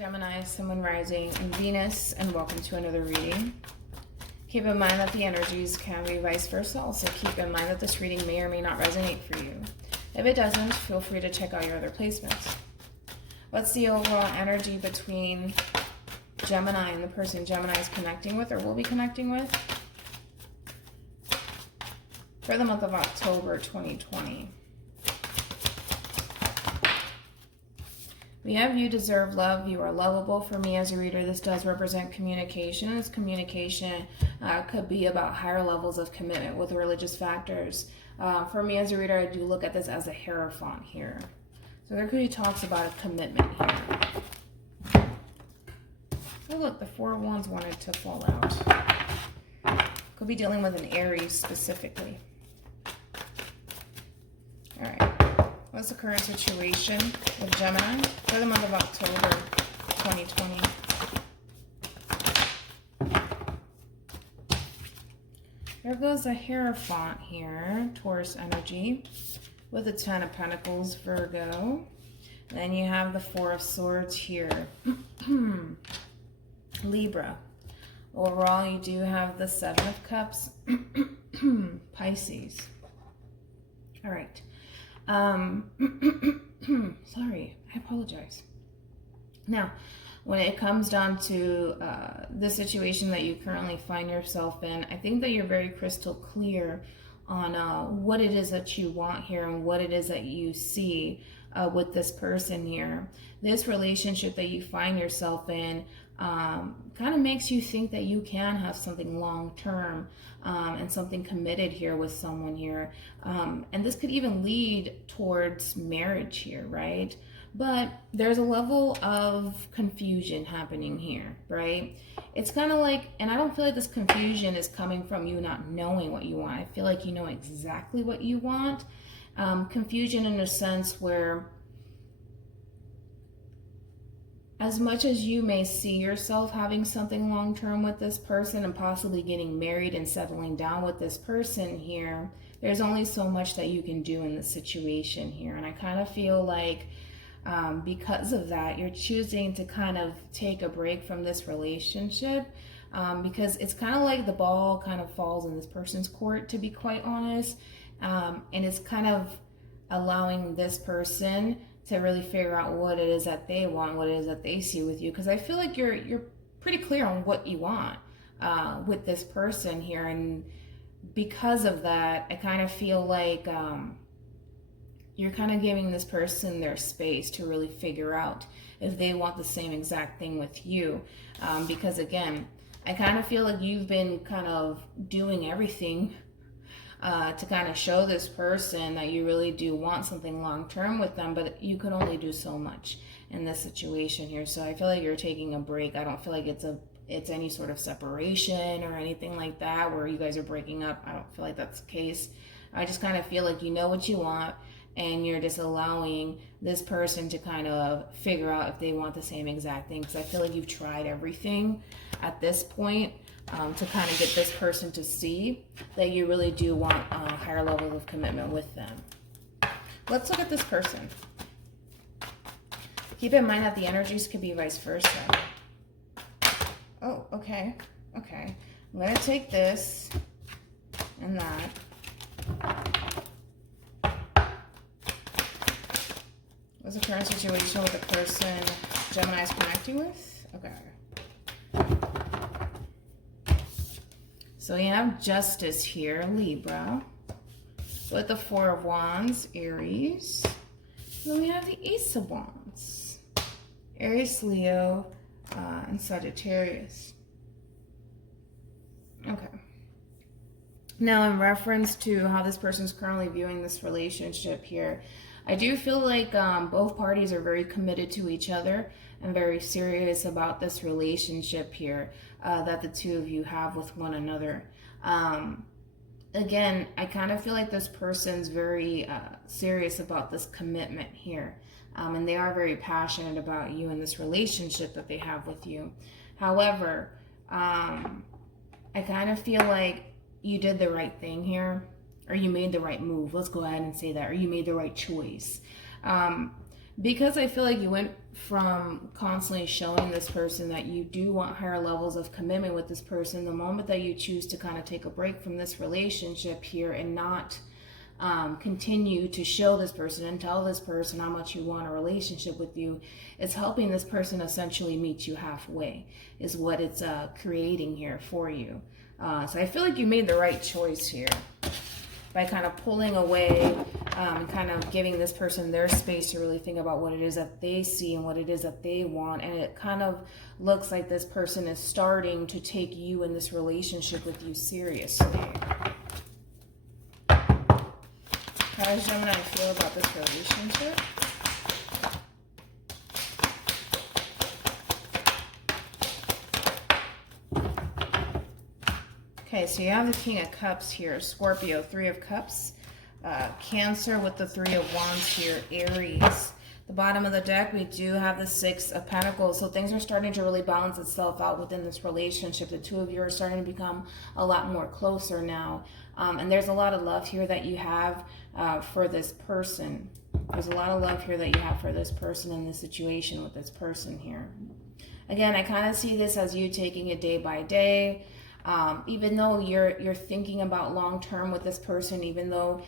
Gemini, Sun, Moon, Rising, and Venus, and welcome to another reading. Keep in mind that the energies can be vice versa. Also keep in mind that this reading may or may not resonate for you. If it doesn't, feel free to check out your other placements. What's the overall energy between Gemini and the person Gemini is connecting with or will be connecting with for the month of October 2020? We have you deserve love. You are lovable. For me as a reader, this does represent communication. This communication could be about higher levels of commitment with religious factors. For me as a reader, I do look at this as a hierophant here. So there could be talks about a commitment here. Oh look, the Four of Wands wanted to fall out. Could be dealing with an Aries specifically. All right. What's the current situation with Gemini for the month of October 2020? There goes the Hierophant here, Taurus energy, with the Ten of Pentacles, Virgo. Then you have the Four of Swords here, Libra. Overall, you do have the Seven of Cups, Pisces. All right. Sorry, I apologize. Now, when it comes down to the situation that you currently find yourself in, I think that you're very crystal clear on what it is that you want here and what it is that you see with this person here. This relationship that you find yourself in kind of makes you think that you can have something long-term and something committed here with someone here. And this could even lead towards marriage here, right? But there's a level of confusion happening here, right? It's kind of like, and I don't feel like this confusion is coming from you not knowing what you want. I feel like you know exactly what you want. Confusion in a sense where as much as you may see yourself having something long-term with this person and possibly getting married and settling down with this person here, there's only so much that you can do in this situation here. And I kind of feel like because of that, you're choosing to kind of take a break from this relationship because it's kind of like the ball kind of falls in this person's court, to be quite honest. And it's kind of allowing this person to really figure out what it is that they want, what it is that they see with you. Because I feel like you're pretty clear on what you want with this person here. And because of that, I kind of feel like you're kind of giving this person their space to really figure out if they want the same exact thing with you. Because again, I kind of feel like you've been kind of doing everything to kind of show this person that you really do want something long-term with them, but you could only do so much in this situation here. So I feel like you're taking a break. I don't feel like it's any sort of separation or anything like that where you guys are breaking up. I don't feel like that's the case. I just kind of feel like you know what you want and you're just allowing this person to kind of figure out if they want the same exact thing. Because I feel like you've tried everything at this point to kind of get this person to see that you really do want a higher level of commitment with them. Let's look at this person. Keep in mind that the energies could be vice versa. Oh, okay. Okay. I'm going to take this and that. What's the current situation with the person Gemini is connecting with? Okay. So you have Justice here, Libra, with the Four of Wands, Aries. Then we have the Ace of Wands, Aries, Leo, and Sagittarius. Okay. Now in reference to how this person's currently viewing this relationship here, I do feel like both parties are very committed to each other and very serious about this relationship here that the two of you have with one another. Again, I kind of feel like this person's very serious about this commitment here. And they are very passionate about you and this relationship that they have with you. However, I kind of feel like you did the right thing here, or you made the right move. Let's go ahead and say that, or you made the right choice. Because I feel like you went from constantly showing this person that you do want higher levels of commitment with this person, the moment that you choose to kind of take a break from this relationship here and not continue to show this person and tell this person how much you want a relationship with you, it's helping this person essentially meet you halfway, is what it's creating here for you. So I feel like you made the right choice here by kind of pulling away and kind of giving this person their space to really think about what it is that they see and what it is that they want. And it kind of looks like this person is starting to take you in this relationship with you seriously. How does Gemini feel about this relationship? Okay, so you have the King of Cups here, Scorpio, Three of Cups, Cancer with the Three of Wands here, Aries. The bottom of the deck, we do have the Six of Pentacles. So things are starting to really balance itself out within this relationship. The two of you are starting to become a lot more closer now. And there's a lot of love here that you have for this person. There's a lot of love here that you have for this person in this situation with this person here. Again, I kind of see this as you taking it day by day. Even though you're thinking about long-term with this person, even though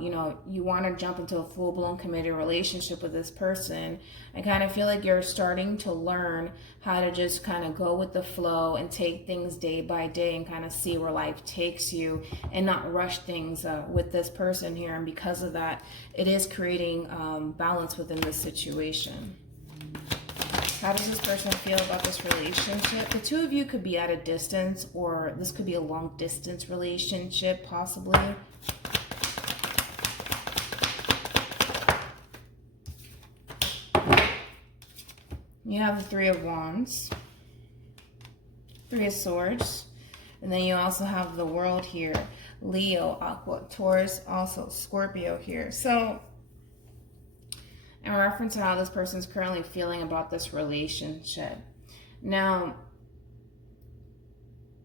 you know, you want to jump into a full-blown committed relationship with this person, I kind of feel like you're starting to learn how to just kind of go with the flow and take things day by day and kind of see where life takes you and not rush things with this person here. And because of that, it is creating balance within this situation. How does this person feel about this relationship? The two of you could be at a distance, or this could be a long distance relationship, possibly. You have the Three of Wands, Three of Swords, and then you also have the World here. Leo, Aqua, Taurus, also Scorpio here. So in reference to how this person's currently feeling about this relationship. Now,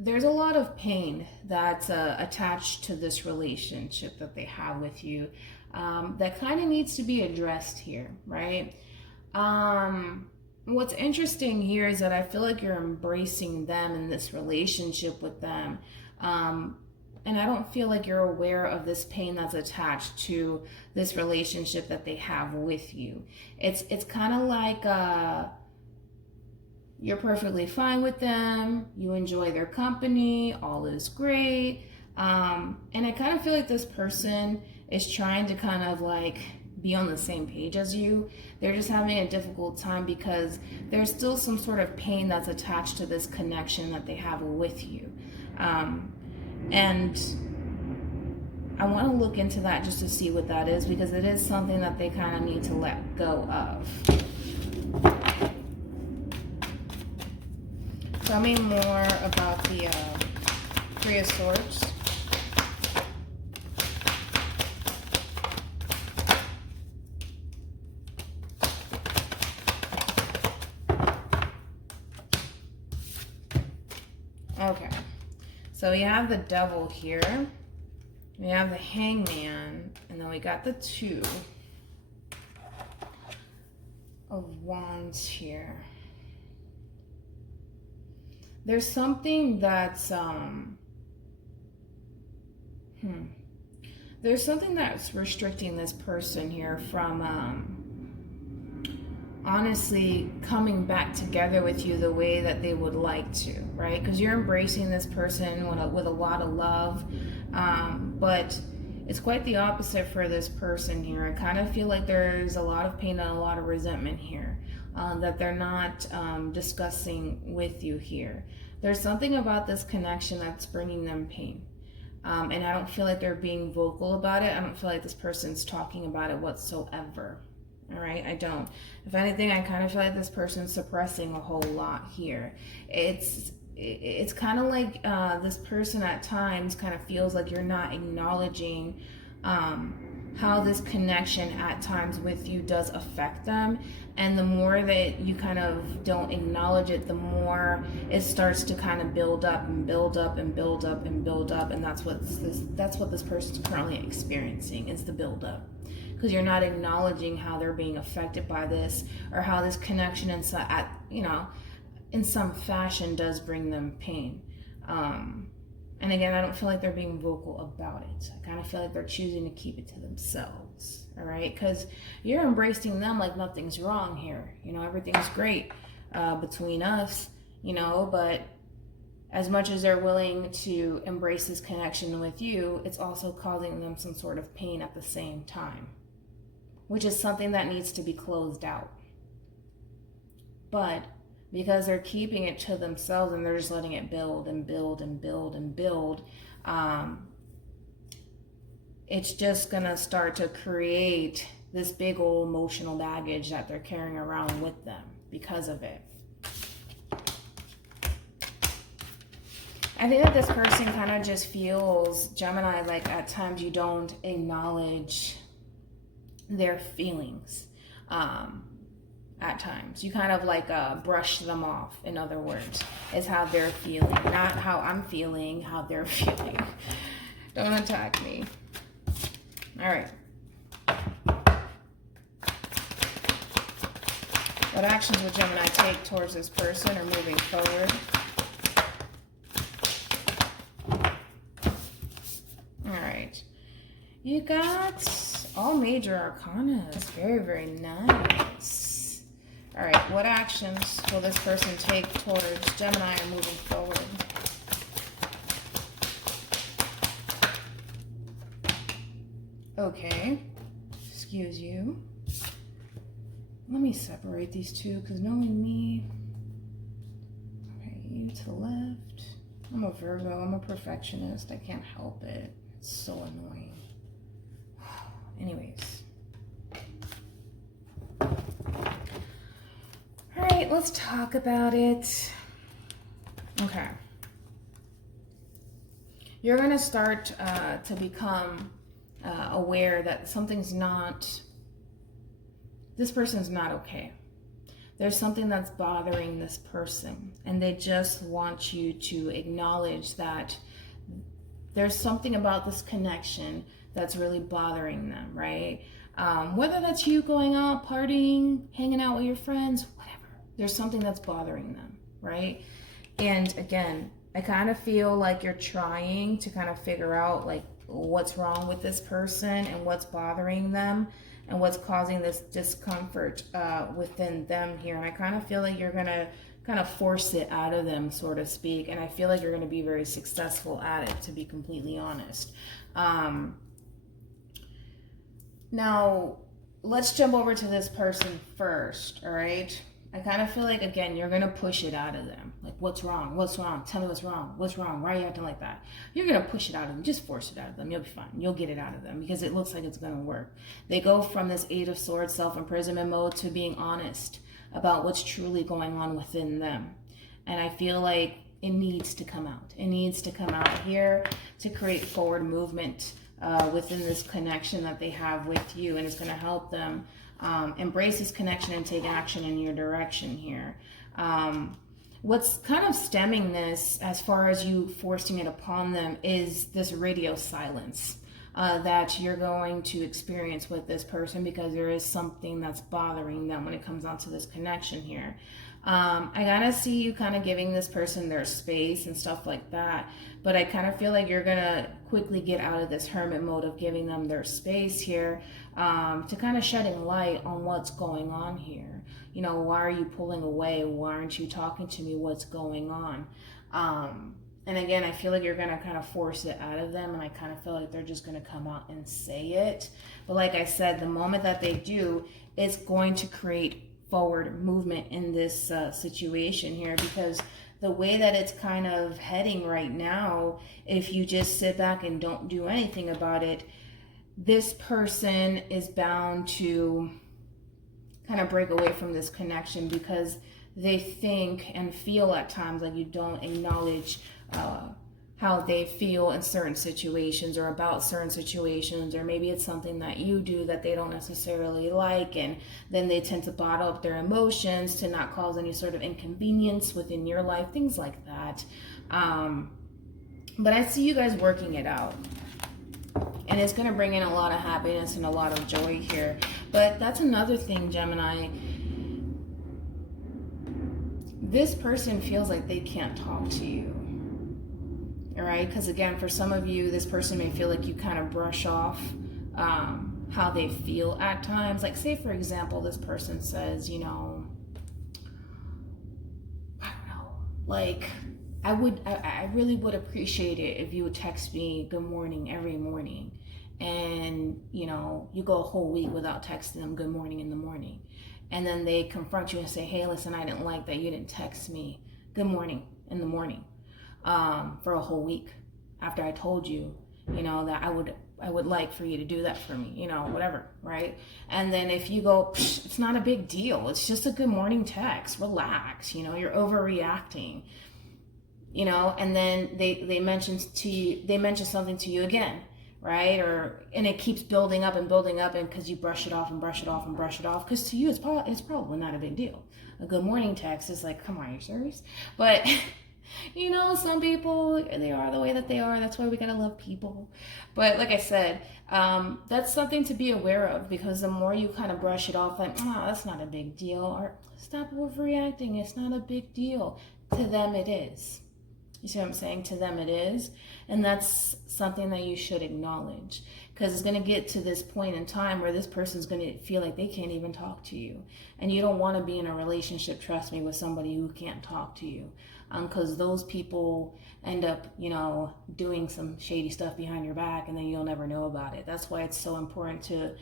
there's a lot of pain that's attached to this relationship that they have with you that kind of needs to be addressed here, right? What's interesting here is that I feel like you're embracing them in this relationship with them. And I don't feel like you're aware of this pain that's attached to this relationship that they have with you. It's kind of like you're perfectly fine with them. You enjoy their company. All is great. And I kind of feel like this person is trying to kind of like be on the same page as you. They're just having a difficult time because there's still some sort of pain that's attached to this connection that they have with you. And I want to look into that just to see what that is, because it is something that they kind of need to let go of. Tell me more about the Three of Swords. Okay. So we have the Devil here, we have the Hangman, and then we got the Two of Wands here. There's something that's there's something that's restricting this person here from honestly coming back together with you the way that they would like to, right? Because you're embracing this person with a lot of love, but it's quite the opposite for this person here. I kind of feel like there's a lot of pain and a lot of resentment here that they're not discussing with you here. There's something about this connection that's bringing them pain. And I don't feel like they're being vocal about it. I don't feel like this person's talking about it whatsoever. All right, I don't. If anything, I kind of feel like this person's suppressing a whole lot here. It's kind of like this person at times kind of feels like you're not acknowledging how this connection at times with you does affect them. And the more that you kind of don't acknowledge it, the more it starts to kind of build up and build up and build up and build up. And that's what this person's currently experiencing, is the build up. Because you're not acknowledging how they're being affected by this, or how this connection in some fashion does bring them pain. And again, I don't feel like they're being vocal about it. I kind of feel like they're choosing to keep it to themselves, all right? Because you're embracing them like nothing's wrong here. Everything's great between us, but as much as they're willing to embrace this connection with you, it's also causing them some sort of pain at the same time, which is something that needs to be closed out. But because they're keeping it to themselves and they're just letting it build and build and build and build, it's just gonna start to create this big old emotional baggage that they're carrying around with them because of it. I think that this person kind of just feels, Gemini, like at times you don't acknowledge their feelings. At times you kind of like brush them off, in other words, is how they're feeling, not how I'm feeling, how they're feeling. Don't attack me. All right, what actions would Gemini take towards this person or moving forward? All right, you got all major arcana. It's very, very nice. All right, what actions will this person take towards Gemini and moving forward? Okay, excuse you. Let me separate these two, because knowing me, okay, you to the left. I'm a Virgo, I'm a perfectionist. I can't help it. It's so annoying. Anyways. All right, let's talk about it. Okay. You're going to start to become aware that this person's not okay. There's something that's bothering this person, and they just want you to acknowledge that there's something about this connection that's really bothering them, right? Whether that's you going out, partying, hanging out with your friends, whatever. There's something that's bothering them, right? And again, I kind of feel like you're trying to kind of figure out like what's wrong with this person and what's bothering them and what's causing this discomfort within them here. And I kind of feel like you're going to kind of force it out of them, so to speak. And I feel like you're going to be very successful at it, to be completely honest. Now, let's jump over to this person first, all right? I kind of feel like, again, you're going to push it out of them. Like, what's wrong? What's wrong? Tell me what's wrong. What's wrong? Why are you acting like that? You're going to push it out of them. Just force it out of them. You'll be fine. You'll get it out of them because it looks like it's going to work. They go from this Eight of Swords self-imprisonment mode to being honest about what's truly going on within them. And I feel like it needs to come out. It needs to come out here to create forward movement within this connection that they have with you. And it's going to help them embrace this connection and take action in your direction here. What's kind of stemming this, as far as you forcing it upon them, is this radio silence that you're going to experience with this person, because there is something that's bothering them when it comes down to this connection here. I gotta see you kind of giving this person their space and stuff like that, but I kind of feel like you're gonna quickly get out of this hermit mode of giving them their space here, to kind of shedding light on what's going on here. You know, why are you pulling away? Why aren't you talking to me? What's going on? And again, I feel like you're gonna kind of force it out of them, and I kind of feel like they're just gonna come out and say it. But like I said, the moment that they do, it's going to create forward movement in this situation here, because the way that it's kind of heading right now, if you just sit back and don't do anything about it, this person is bound to kind of break away from this connection, because they think and feel at times like you don't acknowledge how they feel in certain situations or about certain situations, or maybe it's something that you do that they don't necessarily like, and then they tend to bottle up their emotions to not cause any sort of inconvenience within your life, things like that. But I see you guys working it out, and it's going to bring in a lot of happiness and a lot of joy here. But that's another thing, Gemini. This person feels like they can't talk to you. All right, because again, for some of you, this person may feel like you kind of brush off how they feel at times. Like, say for example, this person says, you know, I don't know, like, I really would appreciate it if you would text me good morning every morning, and you know, you go a whole week without texting them good morning in the morning, and then they confront you and say, hey, listen, I didn't like that you didn't text me good morning in the morning for a whole week after I told you, you know, that I would like for you to do that for me, you know, whatever, right? And then if you go, it's not a big deal, it's just a good morning text, relax, you know, you're overreacting, you know, and then they mention something to you again, right? And it keeps building up, and because you brush it off and brush it off and brush it off, because to you it's probably not a big deal. A good morning text is like, come on, are you serious? But you know, some people, they are the way that they are. That's why we gotta love people. But like I said, that's something to be aware of, because the more you kind of brush it off, like, oh, that's not a big deal, or stop overreacting, it's not a big deal. To them it is. You see what I'm saying? To them it is. And that's something that you should acknowledge, because it's going to get to this point in time where this person's going to feel like they can't even talk to you. And you don't want to be in a relationship, trust me, with somebody who can't talk to you. Because those people end up, you know, doing some shady stuff behind your back, and then you'll never know about it. That's why it's so important to,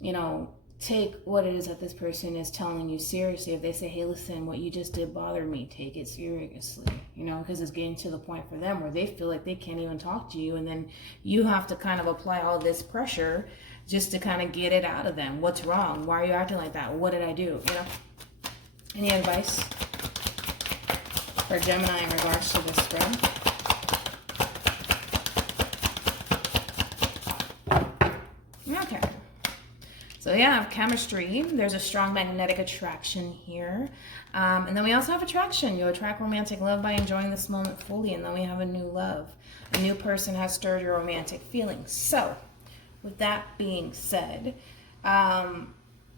you know, take what it is that this person is telling you seriously. If they say, hey, listen, what you just did bothered me, take it seriously, you know, because it's getting to the point for them where they feel like they can't even talk to you, and then you have to kind of apply all this pressure just to kind of get it out of them. What's wrong? Why are you acting like that? What did I do? You know? Any advice for Gemini in regards to this spread? Okay. So yeah, chemistry. There's a strong magnetic attraction here. And then we also have attraction. You attract romantic love by enjoying this moment fully. And then we have a new love. A new person has stirred your romantic feelings. So with that being said,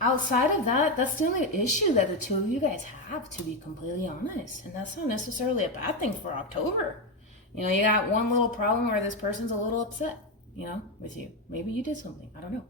outside of that, that's the only issue that the two of you guys have, to be completely honest. And that's not necessarily a bad thing for October. You know, you got one little problem where this person's a little upset, you know, with you. Maybe you did something. I don't know.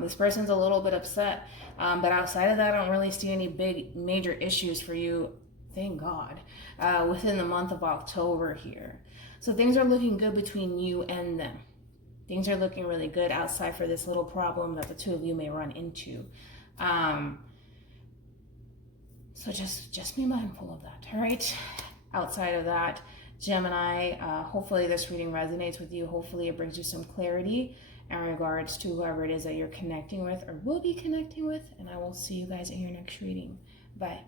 This person's a little bit upset, but outside of that, I don't really see any big major issues for you, thank God, within the month of October here. So things are looking good between you and them. Things are looking really good outside for this little problem that the two of you may run into. So just be mindful of that, all right? Outside of that, Gemini, hopefully this reading resonates with you. Hopefully it brings you some clarity in regards to whoever it is that you're connecting with or will be connecting with. And I will see you guys in your next reading. Bye.